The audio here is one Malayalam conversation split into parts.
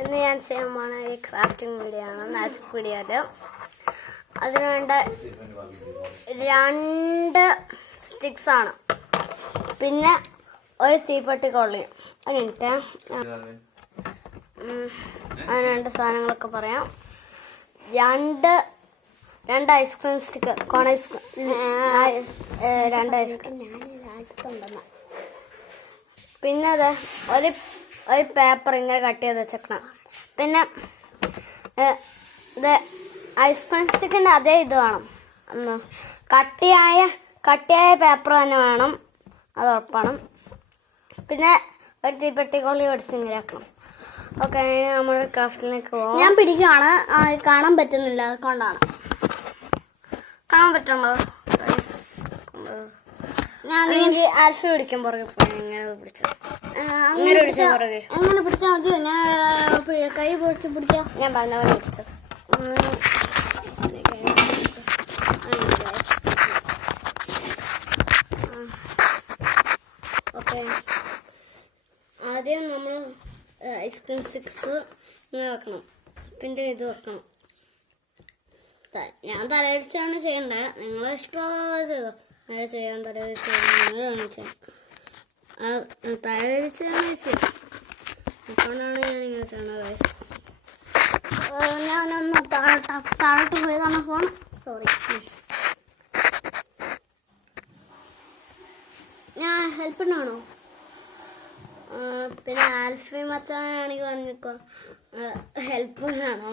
ഇന്ന് ഞാൻ ചെയ്യാൻ പോകുന്ന ഒരു ക്രാഫ്റ്റിംഗ് വീഡിയോ ആണ്, മാജിക് വീഡിയോ. അതിനുവേണ്ട 2 സ്റ്റിക്സ് ആണ്, പിന്നെ ഒരു തീപ്പെട്ടി കൊള്ളിയും. ഒരു മിനിറ്റ്, അതിന് സാധനങ്ങളൊക്കെ പറയാം. 2 ice cream stick, cone ice cream, 2 ice cream, പിന്നെ അത് ഒരു പേപ്പർ ഇങ്ങനെ കട്ട് ചെയ്ത് വെച്ചേക്കണം. പിന്നെ ഇത് ഐസ്ക്രീം സ്റ്റിക്കിൻ്റെ അതേ ഇത് വേണം, കട്ടിയായ പേപ്പർ തന്നെ വേണം, അത് ഉറപ്പാണ്. പിന്നെ ഒരു തീപ്പെട്ടിക്കൊള്ളി ഒടിച്ച് ഇങ്ങനെ ആക്കണം. ഓക്കെ, നമ്മൾ ക്രാഫ്റ്റിലേക്ക് പോകാം. ഞാൻ പിടിക്കുകയാണ്, കാണാൻ പറ്റുന്നില്ല, അതുകൊണ്ടാണ്. കാണാൻ പറ്റുള്ളൂ. ഞാൻ ആൽഫി പിടിക്കാൻ പുറകെ പോയി ഇങ്ങനെ പിടിച്ചു, അങ്ങനെ പിടിച്ചാൽ പുറകെ എങ്ങനെ പിടിച്ചാൽ മതി? ഞാൻ കൈ പൊളിച്ച് പിടിക്കാം. ഞാൻ പറഞ്ഞ പോലെ പിടിച്ചു. ഓക്കെ, ആദ്യം നമ്മൾ ഐസ്ക്രീം സ്റ്റിക്സ് ഇങ്ങനെ വെക്കണം, പിന്നെ ഇത് വെക്കണം. ഞാൻ തലയിരിച്ചാണ് ചെയ്യേണ്ടത്, നിങ്ങൾ ഇഷ്ടമുള്ള ചെയ്തോ. അങ്ങനെ ചെയ്യാൻ തലയിരിച്ച് തലയിരിച്ചാണ് ചെയ്യാം, അതുകൊണ്ടാണ് ഞാനിങ്ങനെ ചെയ്യണത്. ഞാനൊന്ന് താഴോട്ട് പോയതാണ് ഫോൺ, സോറി. ഞാൻ ഹെൽപ്പിനാണോ? പിന്നെ ആൽഫി മച്ചാനാണെങ്കിൽ പറഞ്ഞിക്കോ ഹെൽപ്പ് വേണോ?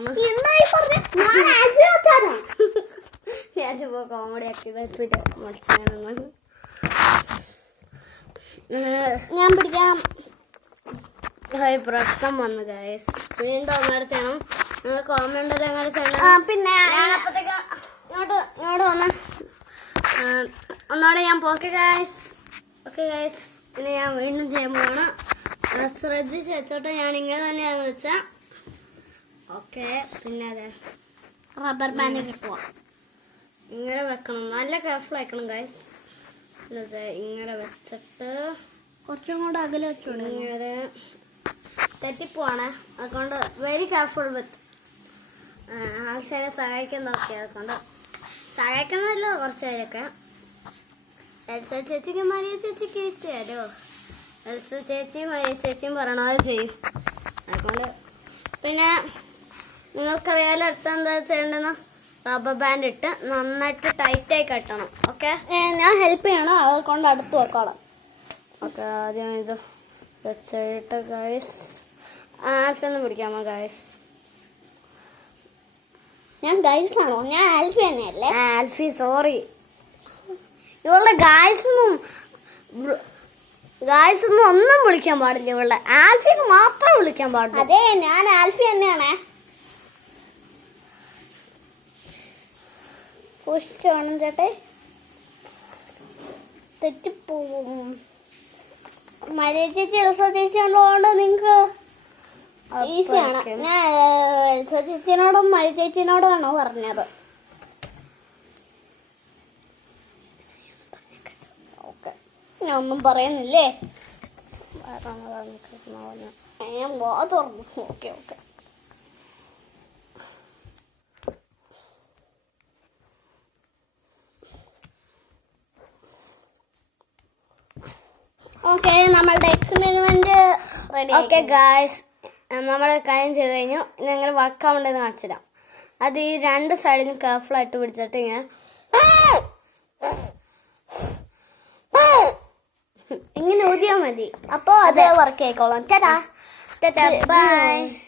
ഞാൻ ചുമ്മാ കോമഡി ആക്കി മച്ചാണെന്ന്. ഞാൻ പിടിക്കാം. പ്രശ്നം വന്നു ഗൈസ്, വീണ്ടും ഒന്നൂടെ ചെയ്യണം. നിങ്ങൾക്ക് ഓർമ്മയുണ്ടല്ലോ എങ്ങനെ ചെയ്യണം? പിന്നെ അപ്പോഴത്തേക്ക് ഇങ്ങോട്ട് വന്ന് ഒന്നോടെ ഞാൻ പോക്കെ ഗൈസ്. ഓക്കെ ഗൈസ്, പിന്നെ ഞാൻ വീണ്ടും ചെയ്യാൻ പോവാണ്. ശ്രദ്ധിച്ച് വെച്ചോട്ടെ, ഞാൻ ഇങ്ങനെ തന്നെയാന്ന് വെച്ചാ. ഓക്കെ, പിന്നെ അതെ റബ്ബർ ബാൻഡ് കിട്ടുക, ഇങ്ങനെ വെക്കണം, നല്ല കെയർഫുൾ ആക്കണം ഗൈസ്. അതെ, ഇങ്ങനെ വെച്ചിട്ട് കുറച്ചും കൂടെ അകലെ വെച്ചോളൂ. ഇങ്ങനെ തെറ്റിപ്പോവാണ്, അതുകൊണ്ട് വെരി കെയർഫുൾ വിത്ത്. ആൾക്കാരെ സഹായിക്കാൻ നോക്കി, അതുകൊണ്ട് സഹായിക്കണമല്ലോ കുറച്ച് പേരൊക്കെ. ചേച്ചിക്ക് മരിയ ചേച്ചിക്ക് ഇഷ്ടമല്ലോ, ചേച്ചിയും മരിയ ചേച്ചിയും പറയണത് ചെയ്യും. അതുകൊണ്ട് പിന്നെ നിങ്ങൾക്കറിയാലോ അടുത്ത എന്താ ചെയ്യേണ്ടെന്ന്, റബ്ബർ ബാൻഡ് ഇട്ട് നന്നായിട്ട് ടൈറ്റായി കെട്ടണം. ഓക്കെ, ഞാൻ ഹെൽപ്പ് ചെയ്യണം, അതുകൊണ്ട് അടുത്ത് വെക്കോളാം. ഓക്കെ, ആദ്യം ഇത് വെച്ചിട്ട് ഗൈസ് ആൽഫി ഒന്ന് പിടിക്കാമോ ഗൈസ്? ഞാൻ ഗൈസ് ആണോ? ഞാൻ ആൽഫി തന്നെയല്ലേ? ആൽഫി, സോറി. ഇവളുടെ ഗായ്സൊന്നും ഒന്നും വിളിക്കാൻ പാടില്ല, ഇവളുടെ ആൽഫിക്ക് മാത്രം വിളിക്കാൻ പാടില്ല. അതെ, ഞാൻ ആൽഫി തന്നെയാണേ. പുഷ്ടാണ് ചേട്ടെ, തെറ്റിപ്പോവും. മരിയ ചേച്ചി എൽസ ചേച്ചി ഉള്ളതുകൊണ്ട് നിങ്ങക്ക് ഈസിയാണ്. ഞാൻ എൽസ ചേച്ചിനോടും മരിയ ചേച്ചിനോടുമാണോ പറഞ്ഞത്? ഓക്കെ, ഞാൻ ഒന്നും പറയുന്നില്ലേ, ഞാൻ തുറന്നു. ഓക്കെ ഓക്കെ, ഓക്കെ, നമ്മളുടെ എക്സ്പെരിമെന്റ് റെഡി. ഓക്കെ ഗായ്സ്, നമ്മുടെ കാര്യം ചെയ്ത് കഴിഞ്ഞു. ഇനി എങ്ങനെ വർക്ക് ആവണ്ടെന്ന് കാണിച്ചിടാം. അത് ഈ 2 സൈഡിലും കെയർഫുൾ ആയിട്ട് പിടിച്ചിട്ട് ഇങ്ങനെ ഊതിയാൽ മതി, അപ്പോൾ അത് വർക്ക് ആയിക്കോളാം. ടാറ്റാ, ബൈ.